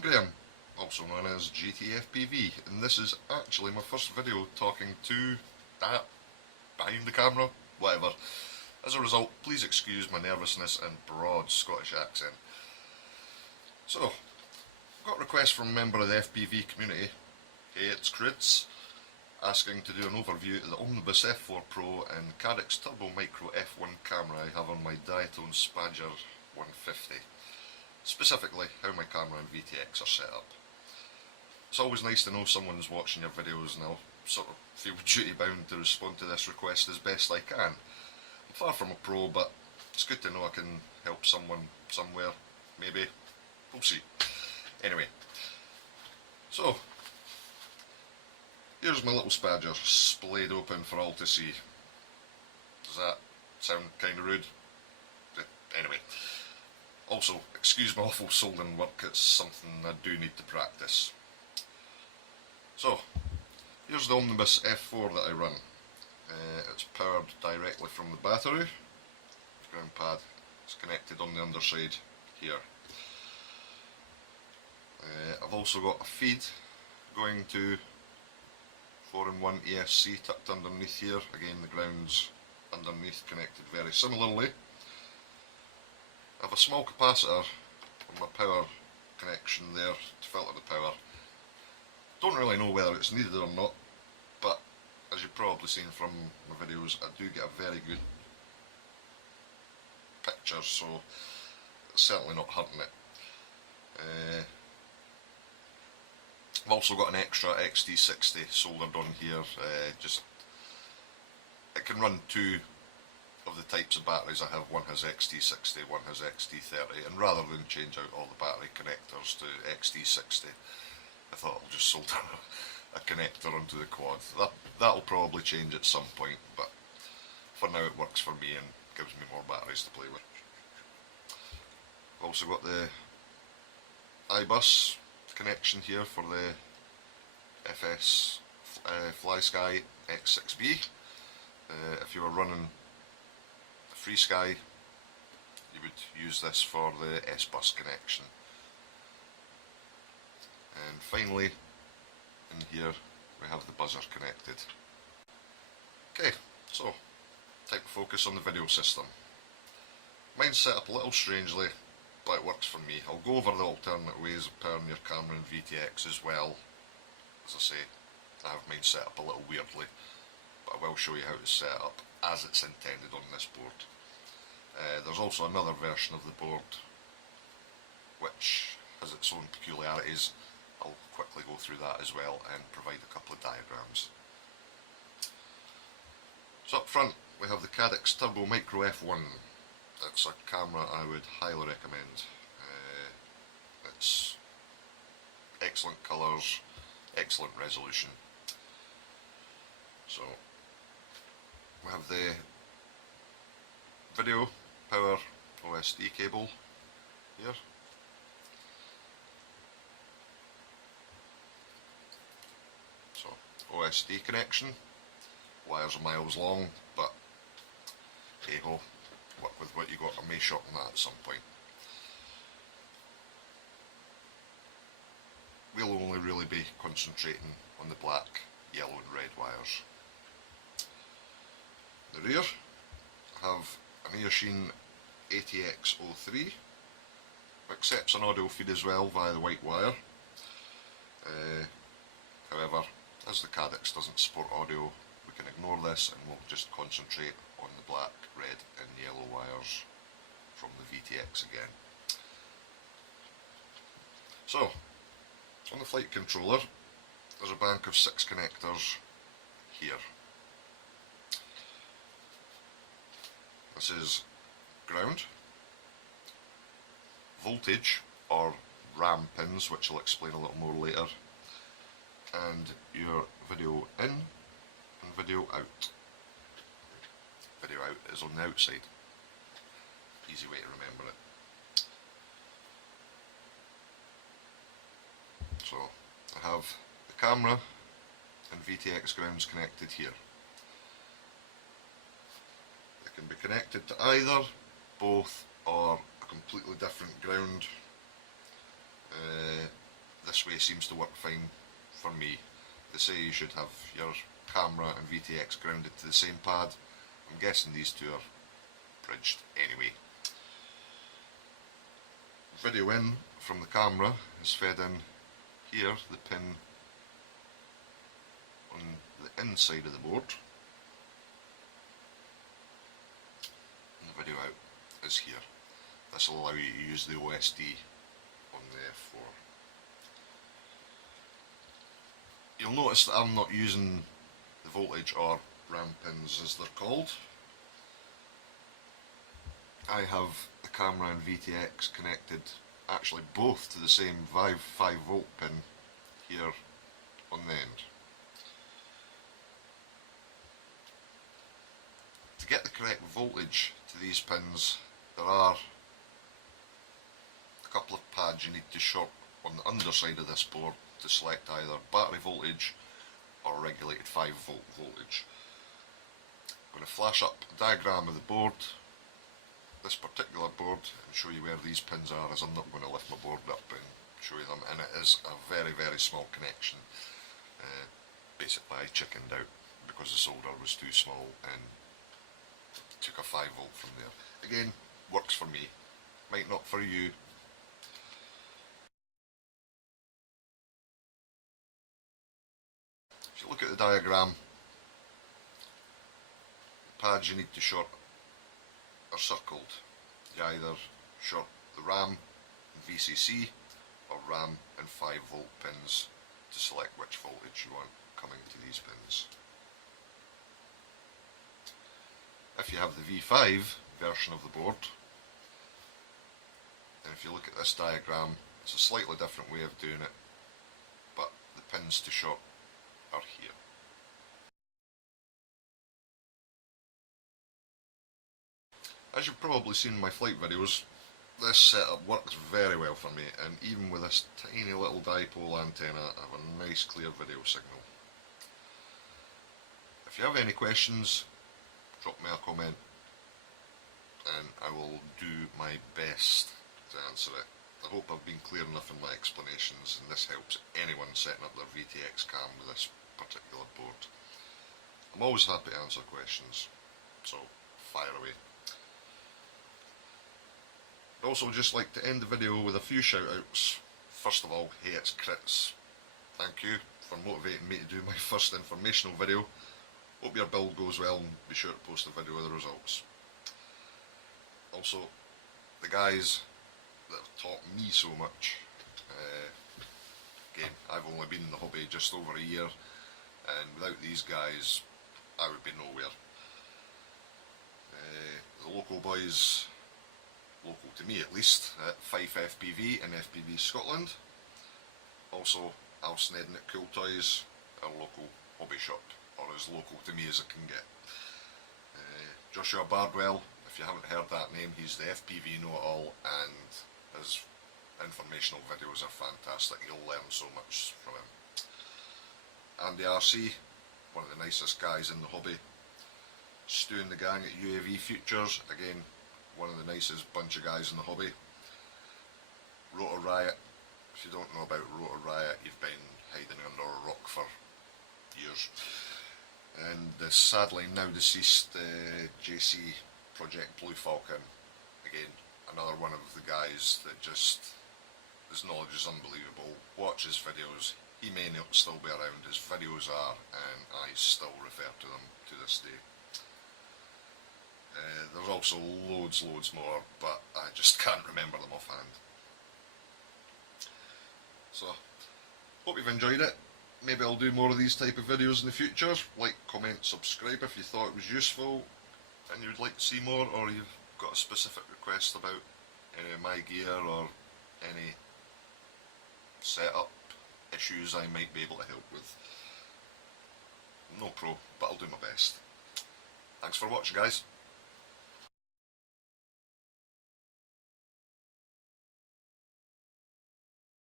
I'm Graham, also known as GTFPV, and this is actually my first video talking to that behind the camera, whatever. As a result, please excuse my nervousness and broad Scottish accent. So, got a request from a member of the FPV community, hey it's Crits, asking to do an overview of the Omnibus F4 Pro and Caddx Turbo Micro F1 camera I have on my Diatone Spadger 150. Specifically, how my camera and VTX are set up. It's always nice to know someone's watching your videos, and I'll sort of feel duty bound to respond to this request as best I can. I'm far from a pro, but it's good to know I can help someone somewhere, maybe. We'll see. Anyway, so here's my little Spadger, splayed open for all to see. Does that sound kind of rude? Anyway. Also, excuse my awful soldering work, it's something I do need to practice. So, here's the Omnibus F4 that I run. It's powered directly from the battery. The ground pad is connected on the underside here. I've also got a feed going to 4-in-1 ESC tucked underneath here. Again, the ground's underneath, connected very similarly. I have a small capacitor on my power connection there to filter the power. Don't really know whether it's needed or not, but as you've probably seen from my videos, I do get a very good picture, so it's certainly not hurting it. I've also got an extra XT60 soldered on here. It can run two of the types of batteries I have. One has XT60, one has XT30, and rather than change out all the battery connectors to XT60, I thought I'll just solder a connector onto the quad. That'll probably change at some point, but for now it works for me and gives me more batteries to play with. I've also got the iBus connection here for the FS FlySky X6B. If you were running FreeSky, you would use this for the S-Bus connection. And finally, in here we have the buzzer connected. Okay, so type of focus on the video system. Mine's set up a little strangely, but it works for me. I'll go over the alternate ways of powering your camera and VTX as well. As I say, I have mine set up a little weirdly, but I will show you how it's set up as it's intended on this board. There's also another version of the board which has its own peculiarities. I'll quickly go through that as well and provide a couple of diagrams. So up front we have the Caddx Turbo Micro F1. It's a camera I would highly recommend. It's excellent colours, excellent resolution. So we have the video power OSD cable here. So OSD connection, wires are miles long, but hey ho, work with what you got. I may shorten that at some point. We'll only really be concentrating on the black, yellow and red wires. In the rear I have an Earsheen VTX 03, accepts an audio feed as well via the white wire. However, as the Caddx doesn't support audio, we can ignore this and we'll just concentrate on the black, red and yellow wires from the VTX again. So, on the flight controller, there's a bank of 6 connectors here. This is ground, voltage or RAM pins, which I'll explain a little more later, and your video in and video out. Video out is on the outside. Easy way to remember it. So I have the camera and VTX grounds connected here. They can be connected to either, both, or a completely different ground. this way seems to work fine for me. They say you should have your camera and VTX grounded to the same pad. I'm guessing these two are bridged anyway. Video in from the camera is fed in here, the pin on the inside of the board, and the video out is here. This will allow you to use the OSD on the F4. You'll notice that I'm not using the voltage or RAM pins as they're called. I have the camera and VTX connected actually both to the same 5 volt pin here on the end. To get the correct voltage to these pins, there are a couple of pads you need to short on the underside of this board to select either battery voltage or regulated 5 volt voltage. I'm going to flash up a diagram of the board, this particular board, and show you where these pins are, as I'm not going to lift my board up and show you them, and it is a very small connection. Basically I chickened out because the solder was too small and took a 5 volt from there. Again, works for me, might not for you. If you look at the diagram, the pads you need to short are circled. You either short the RAM and VCC or RAM and 5 volt pins to select which voltage you want coming to these pins. If you have the V5 version of the board, and if you look at this diagram, it's a slightly different way of doing it, but the pins to short are here. As you've probably seen in my flight videos, this setup works very well for me, and even with this tiny little dipole antenna I have a nice clear video signal. If you have any questions, drop me a comment and I will do my best to answer it. I hope I've been clear enough in my explanations, and this helps anyone setting up their VTX cam with this particular board. I'm always happy to answer questions, so fire away. I'd also just like to end the video with a few shout outs. First of all, hey, it's Crits. Thank you for motivating me to do my first informational video. Hope your build goes well, and be sure to post a video of the results. Also, the guys that have taught me so much. Again, I've only been in the hobby just over a year, and without these guys I would be nowhere. The local boys, local to me at least, at Fife FPV and FPV Scotland. Also Al Snedden at Cool Toys, our local hobby shop, or as local to me as it can get. Joshua Bardwell, if you haven't heard that name, he's the FPV know-it-all, and his informational videos are fantastic. You'll learn so much from him. Andy RC, one of the nicest guys in the hobby. Stu and the gang at UAV Futures, again, one of the nicest bunch of guys in the hobby. Rotor Riot, if you don't know about Rotor Riot, you've been hiding under a rock for years. And the sadly now deceased JC Project Blue Falcon, again, another one of the guys that just, his knowledge is unbelievable. Watch his videos, he may not still be around, his videos are, and I still refer to them to this day. There's also loads more, but I just can't remember them offhand. So, hope you've enjoyed it. Maybe I'll do more of these type of videos in the future. Like, comment, subscribe if you thought it was useful and you would like to see more, or you've got a specific request about any of my gear or any setup issues I might be able to help with. I'm no pro, but I'll do my best. Thanks for watching, guys.